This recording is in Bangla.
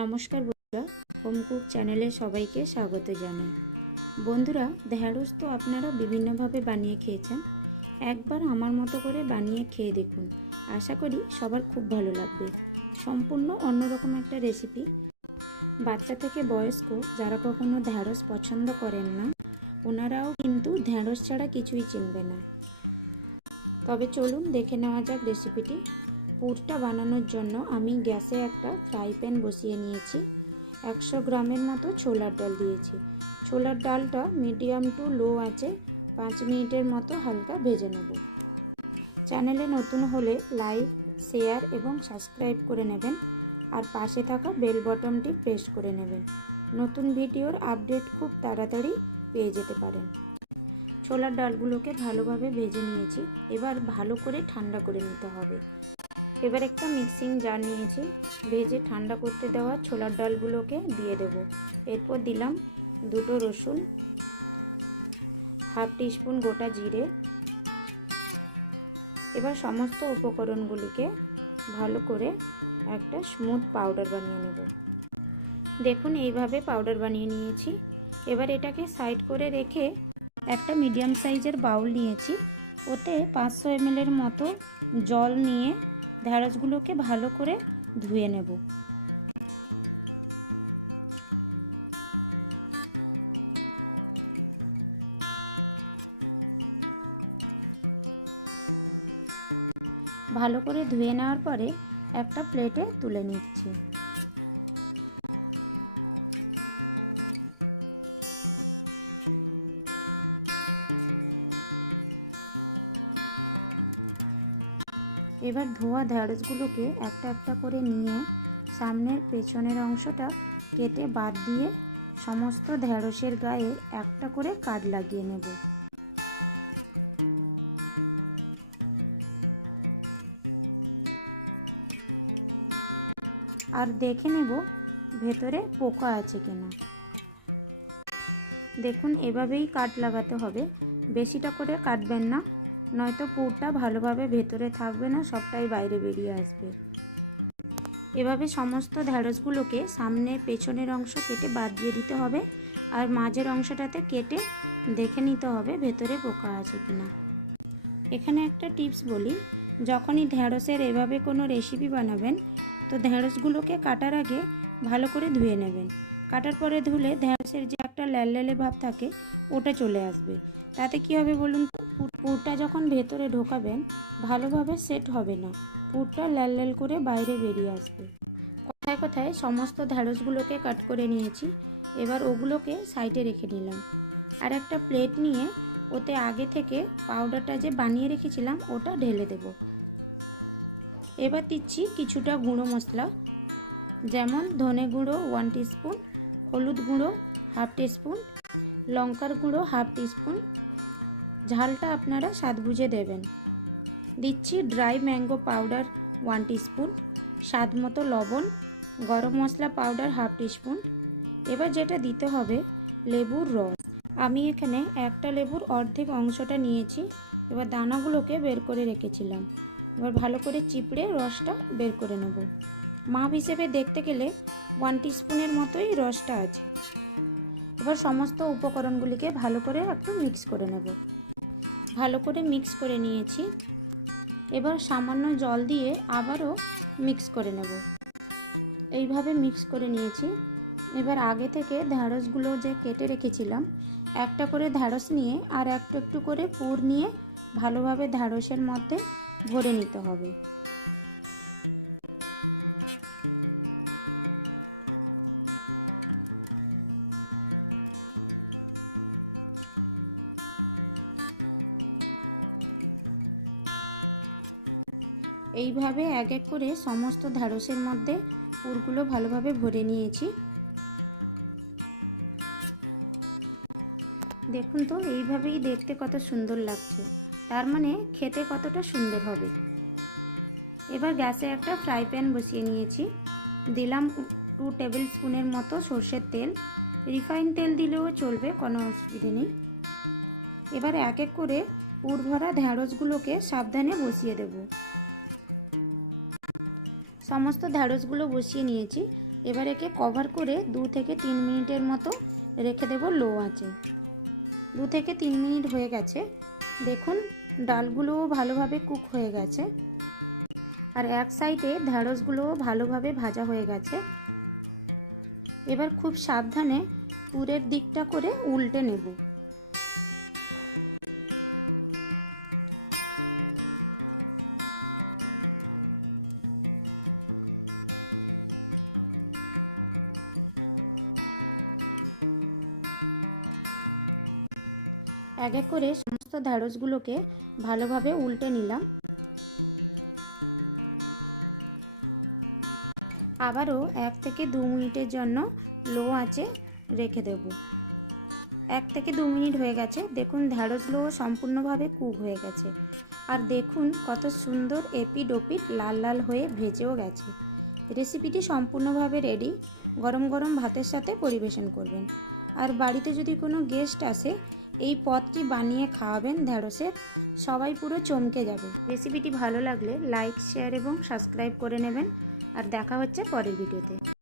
নমস্কার বন্ধুরা, হোম কুক চ্যানেলে সবাইকে স্বাগত জানাই। বন্ধুরা, ঢ্যাঁড়স তো আপনারা বিভিন্নভাবে বানিয়ে খেয়েছেন। একবার আমার মতো করে বানিয়ে খেয়ে দেখুন, আশা করি সবার খুব ভালো লাগবে। সম্পূর্ণ অন্যরকম একটা রেসিপি। বাচ্চা থেকে বয়স্ক যারা কখনো ঢ্যাঁড়স পছন্দ করেন না, ওনারাও কিন্তু ঢ্যাঁড়স ছাড়া কিছুই চিনবে না। তবে চলুন দেখে নেওয়া যাক রেসিপিটি। পুরটা বানানোর জন্য আমি গ্যাসে একটা ফ্রাই প্যান বসিয়ে নিয়েছি। 100 গ্রামের মতো ছোলার ডাল দিয়েছি। ছোলার ডালটা মিডিয়াম টু লো আঁচে 5 মিনিটের মতো হালকা ভেজে নেব। চ্যানেলে নতুন হলে লাইক, শেয়ার এবং সাবস্ক্রাইব করে নেবেন, আর পাশে থাকা বেল বটনটি প্রেস করে নেবেন। নতুন ভিডিওর আপডেট খুব তাড়াতাড়ি পেয়ে যেতে পারেন। ছোলার ডালগুলোকে ভালোভাবে ভেজে নিয়েছি। এবার ভালো করে ঠান্ডা করে নিতে হবে। এবার একটা মিক্সিং জার নিয়েছি। ভেজে ঠান্ডা করতে দেওয়া ছোলার ডালগুলোকে দিয়ে দেব। এরপর দিলাম 2 রসুন, হাফ টিস্পুন গোটা জিরে। এবার সমস্ত উপকরণগুলিকে ভালো করে একটা স্মুথ পাউডার বানিয়ে নেব। দেখুন এইভাবে পাউডার বানিয়ে নিয়েছি। এবার এটাকে সাইড করে রেখে একটা মিডিয়াম সাইজের বাউল নিয়েছি। ওতে 500 ml মতো জল নিয়ে ঢ্যাঁড়সগুলোকে ভালো করে ধুয়ে নেব। ভালো করে ধুয়ে নেওয়ার পরে একটা প্লেটে তুলে নিচ্ছি। এবার ধোয়া ঢ্যাঁড়সগুলোকে একটা একটা করে নিয়ে সামনের পেছনের অংশটা কেটে বাদ দিয়ে সমস্ত ঢ্যাঁড়সের গায়ে একটা করে কাট লাগিয়ে নেব। আর দেখে নেব ভেতরে পোকা আছে কিনা। দেখুন এভাবেই কাট লাগাতে হবে, বেশিটা করে কাটবেন না, নয়তো পুরটা ভালোভাবে ভেতরে থাকবে না, সবটাই বাইরে বেরিয়ে আসবে। এভাবে সমস্ত ঢ্যাঁড়সগুলোকে সামনে পেছনের অংশ কেটে বাদ দিয়ে দিতে হবে, আর মাঝের অংশটাতে কেটে দেখে নিতে হবে ভেতরে পোকা আছে কিনা। এখানে একটা টিপস বলি, যখনই ঢ্যাঁড়সের এভাবে কোনো রেসিপি বানাবেন তো ঢ্যাঁড়সগুলোকে কাটার আগে ভালো করে ধুয়ে নেবেন। কাটার পরে ধুলে ঢ্যাঁড়সের যে একটা ল্যালল্যালে ভাব থাকে ওটা চলে আসবে। তাতে কি হবে বলুন, পুরটা যখন ভেতরে ঢোকাবেন ভালোভাবে সেট হবে না, পুরটা লাল লাল করে বাইরে বেরিয়ে আসবে। কথায় কথায় সমস্ত ঢ্যাঁড়সগুলোকে কাট করে নিয়েছি। এবার ওগুলোকে সাইডে রেখে নিলাম। আর একটা প্লেট নিয়ে ওতে আগে থেকে পাউডারটা যে বানিয়ে রেখেছিলাম ওটা ঢেলে দেব। এবার দিচ্ছি কিছুটা গুঁড়ো মশলা, যেমন ধনে গুঁড়ো 1 টিস্পুন, হলুদ গুঁড়ো হাফ টিস্পুন, লঙ্কার গুঁড়ো হাফ টিস্পুন। ঝালটা আপনারা স্বাদ বুঝে দেবেন। দিচ্ছি ড্রাই ম্যাঙ্গো পাউডার 1 টিস্পুন, স্বাদ মতো লবণ, গরম মশলা পাউডার হাফ টিস্পুন। এবার যেটা দিতে হবে লেবুর রস। আমি এখানে একটা লেবুর অর্ধেক অংশটা নিয়েছি। এবার দানাগুলোকে বের করে রেখেছিলাম। এবার ভালো করে চিপড়ে রসটা বের করে নেব। মাপ হিসেবে দেখতে গেলে 1 টিস্পুনের মতোই রসটা আছে। এবার সমস্ত উপকরণগুলিকে ভালো করে একটু মিক্স করে নেব। ভালো করে মিক্স করে নিয়েছি। এবার সামান্য জল দিয়ে আবারও মিক্স করে নেব। এইভাবে মিক্স করে নিয়েছি। এবার আগে থেকে ঢ্যাঁড়সগুলো যে কেটে রেখেছিলাম, একটা করে ঢ্যাঁড়স নিয়ে আর একটু একটু করে পুর নিয়ে ভালোভাবে ঢ্যাঁড়সের মধ্যে ভরে নিতে হবে। এইভাবে এক এক করে সমস্ত ঢ্যাঁড়সের মধ্যে পুরগুলো ভালোভাবে ভরে নিয়েছি। দেখুন তো এইভাবেই দেখতে কত সুন্দর লাগছে, তার মানে খেতে কতটা সুন্দর হবে। এবার গ্যাসে একটা ফ্রাই প্যান বসিয়ে নিয়েছি। দিলাম 2 টেবিল স্পুনের মতো সর্ষের তেল। রিফাইন তেল দিলেও চলবে, কোনো অসুবিধে নেই। এবার এক এক করে পুর ভরা ঢ্যাঁড়সগুলোকে সাবধানে বসিয়ে দেব। সমস্ত ঢ্যাঁড়সগুলো বসিয়ে নিয়েছি। এবার একে কভার করে 2 থেকে 3 মিনিটের মতো রেখে দেব লো আঁচে। 2 থেকে 3 মিনিট হয়ে গেছে। দেখুন ডালগুলোও ভালোভাবে কুক হয়ে গেছে আর এক সাইডে ঢ্যাঁড়সগুলোও ভালোভাবে ভাজা হয়ে গেছে। এবার খুব সাবধানে পুরের দিকটা করে উল্টে নেব। এক এক করে সমস্ত ঢ্যাঁড়সগুলোকে ভালোভাবে উল্টে নিলাম। আবারও 1 থেকে 2 মিনিটের জন্য লো আঁচে রেখে দেব। 1 থেকে 2 মিনিট হয়ে গেছে। দেখুন ঢ্যাঁড়সগুলো সম্পূর্ণভাবে কুক হয়ে গেছে আর দেখুন কত সুন্দর এপিড ওপিড লাল লাল হয়ে ভেজেও গেছে। রেসিপিটি সম্পূর্ণভাবে রেডি। গরম গরম ভাতের সাথে পরিবেশন করবেন। আর বাড়িতে যদি কোনো গেস্ট আসে এই পদটি বানিয়ে খাওয়াবেন ঢ্যাঁড়সের, সবাই পুরো চমকে যাবে। রেসিপিটি ভালো লাগলে লাইক, শেয়ার এবং সাবস্ক্রাইব করে নেবেন। আর দেখা হচ্ছে পরের ভিডিওতে।